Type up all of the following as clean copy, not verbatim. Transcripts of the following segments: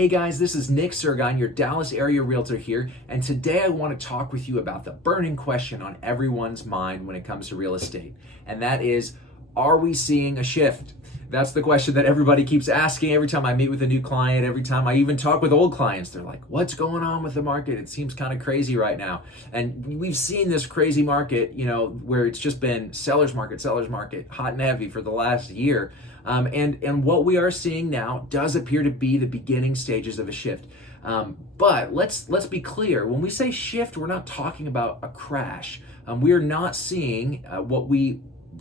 Hey guys, this is Nick Sergon, your Dallas area realtor here, and today I want to talk with you about the burning question on everyone's mind when it comes to real estate, and that is, are we seeing a shift? That's the question that everybody keeps asking every time I meet with a new client, every time I even talk with old clients. They're like, what's going on with the market? It seems kind of crazy right now. And we've seen this crazy market, where it's just been seller's market, hot and heavy for the last year. And what we are seeing now does appear to be the beginning stages of a shift. But let's be clear. When we say shift, we're not talking about a crash. We are not seeing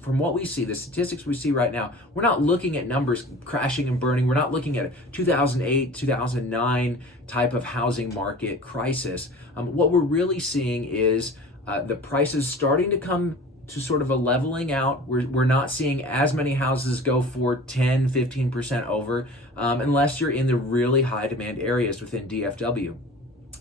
from what we see, the statistics we see right now, we're not looking at numbers crashing and burning. We're not looking at a 2008, 2009 type of housing market crisis. What we're really seeing is the prices starting to come to sort of a leveling out. We're not seeing as many houses go for 10, 15% over, unless you're in the really high demand areas within DFW.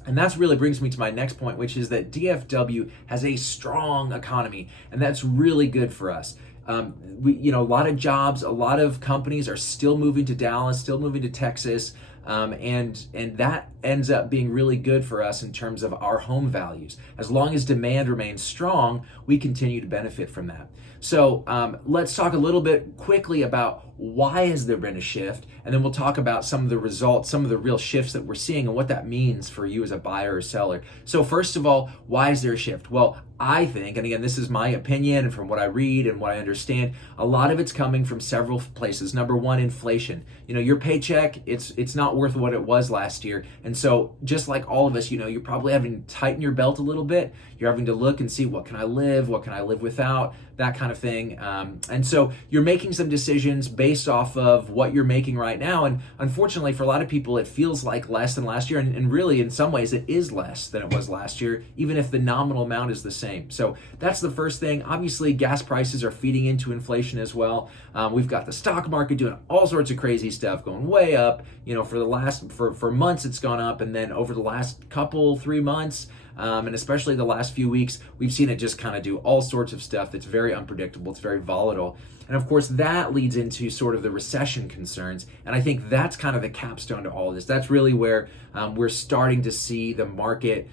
And that really brings me to my next point, which is that DFW has a strong economy, and that's really good for us. A lot of jobs, a lot of companies are still moving to Dallas, still moving to Texas, and that ends up being really good for us in terms of our home values. As long as demand remains strong, we continue to benefit from that. So let's talk a little bit quickly about why has there been a shift, and then we'll talk about some of the results, some of the real shifts that we're seeing and what that means for you as a buyer or seller. So first of all, why is there a shift? Well, I think, and again, this is my opinion and from what I read and what I understand, a lot of it's coming from several places. Number one, inflation. Your paycheck, it's not worth what it was last year. And so just like all of us, you're probably having to tighten your belt a little bit. You're having to look and see, what can I live without, that kind of thing. And so you're making some decisions based off of what you're making right now. And unfortunately, for a lot of people, it feels like less than last year. And really, in some ways, it is less than it was last year, even if the nominal amount is the same. So that's the first thing. Obviously, gas prices are feeding into inflation as well. We've got the stock market doing all sorts of crazy stuff, going way up. For months it's gone up, and then over the last 3 months, and especially the last few weeks, we've seen it just kind of do all sorts of stuff that's very unpredictable. It's very volatile. And of course, that leads into sort of the recession concerns. And I think that's kind of the capstone to all of this. That's really where we're starting to see the market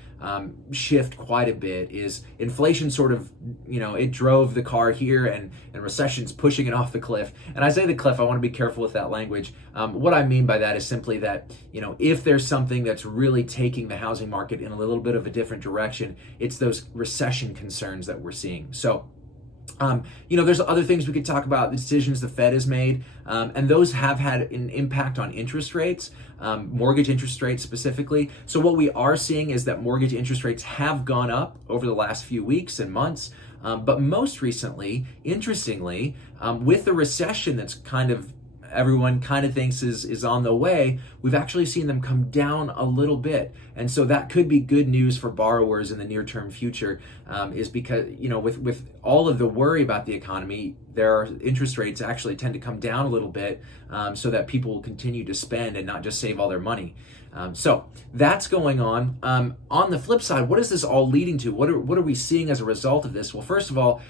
shift quite a bit. Is inflation sort of, it drove the car here, and recession's pushing it off the cliff. And I say the cliff, I want to be careful with that language. What I mean by that is simply that, if there's something that's really taking the housing market in a little bit of a different direction, it's those recession concerns that we're seeing. So there's other things we could talk about, the decisions the Fed has made, and those have had an impact on interest rates, mortgage interest rates specifically. So what we are seeing is that mortgage interest rates have gone up over the last few weeks and months, but most recently, interestingly, with the recession that's everyone kind of thinks is on the way, we've actually seen them come down a little bit. And so that could be good news for borrowers in the near term future, is because, with all of the worry about the economy, their interest rates actually tend to come down a little bit, so that people will continue to spend and not just save all their money. So that's going on. On the flip side, what is this all leading to? What are we seeing as a result of this? Well, first of all,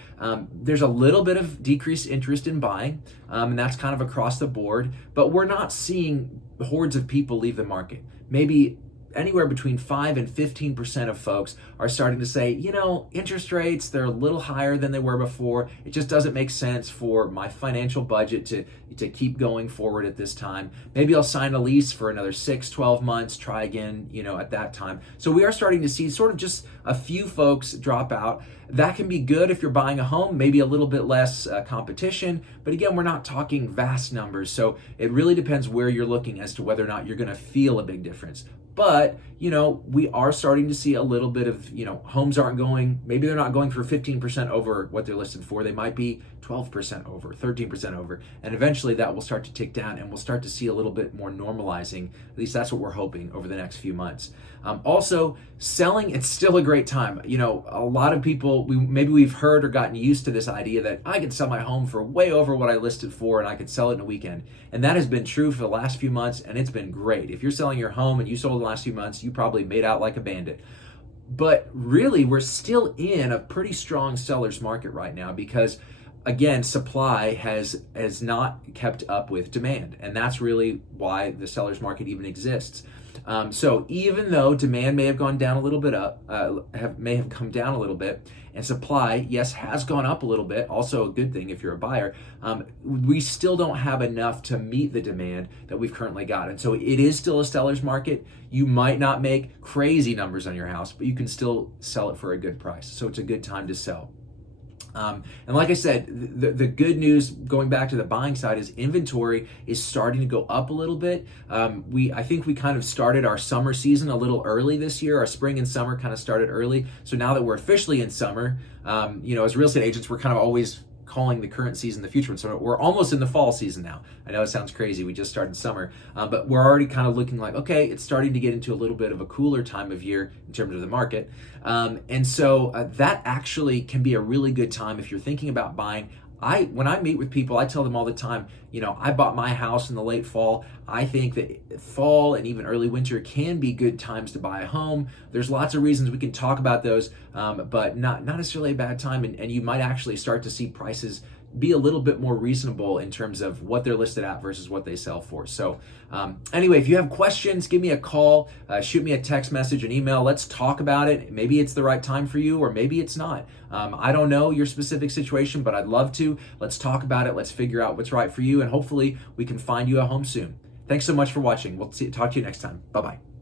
there's a little bit of decreased interest in buying, and that's kind of across the board, but we're not seeing hordes of people leave the market. Maybe anywhere between 5 and 15% of folks are starting to say, interest rates, they're a little higher than they were before. It just doesn't make sense for my financial budget to keep going forward at this time. Maybe I'll sign a lease for another 6, 12 months, try again, at that time. So we are starting to see sort of just a few folks drop out. That can be good if you're buying a home, maybe a little bit less competition. But again, we're not talking vast numbers. So it really depends where you're looking as to whether or not you're going to feel a big difference. But, we are starting to see a little bit of, homes aren't going, maybe they're not going for 15% over what they're listed for. They might be 12% over, 13% over. And eventually that will start to tick down, and we'll start to see a little bit more normalizing. At least that's what we're hoping over the next few months. Also, selling, it's still a great time. A lot of people, we've heard or gotten used to this idea that I could sell my home for way over what I listed for, and I could sell it in a weekend. And that has been true for the last few months, and it's been great. If you're selling your home and you sold the last few months, you probably made out like a bandit. But really, we're still in a pretty strong seller's market right now, because again, supply has not kept up with demand, and that's really why the seller's market even exists. So even though demand may have gone down a little bit may have come down a little bit, and supply, yes, has gone up a little bit, also a good thing if you're a buyer, we still don't have enough to meet the demand that we've currently got. And so it is still a seller's market. You might not make crazy numbers on your house, but you can still sell it for a good price. So it's a good time to sell. And like I said, the good news going back to the buying side is inventory is starting to go up a little bit. I think we kind of started our summer season a little early this year. Our spring and summer kind of started early. So now that we're officially in summer, as real estate agents, we're kind of always calling the current season the future one. So we're almost in the fall season now. I know it sounds crazy. We just started summer, but we're already kind of looking like, okay, it's starting to get into a little bit of a cooler time of year in terms of the market. And so that actually can be a really good time if you're thinking about buying. When I meet with people, I tell them all the time, I bought my house in the late fall. I think that fall and even early winter can be good times to buy a home. There's lots of reasons we can talk about those, but not necessarily a bad time. And you might actually start to see prices be a little bit more reasonable in terms of what they're listed at versus what they sell for. So anyway, if you have questions, give me a call, shoot me a text message, an email. Let's talk about it. Maybe it's the right time for you, or maybe it's not. I don't know your specific situation, but I'd love to. Let's talk about it. Let's figure out what's right for you, and hopefully we can find you a home soon. Thanks so much for watching. We'll talk to you next time. Bye-bye.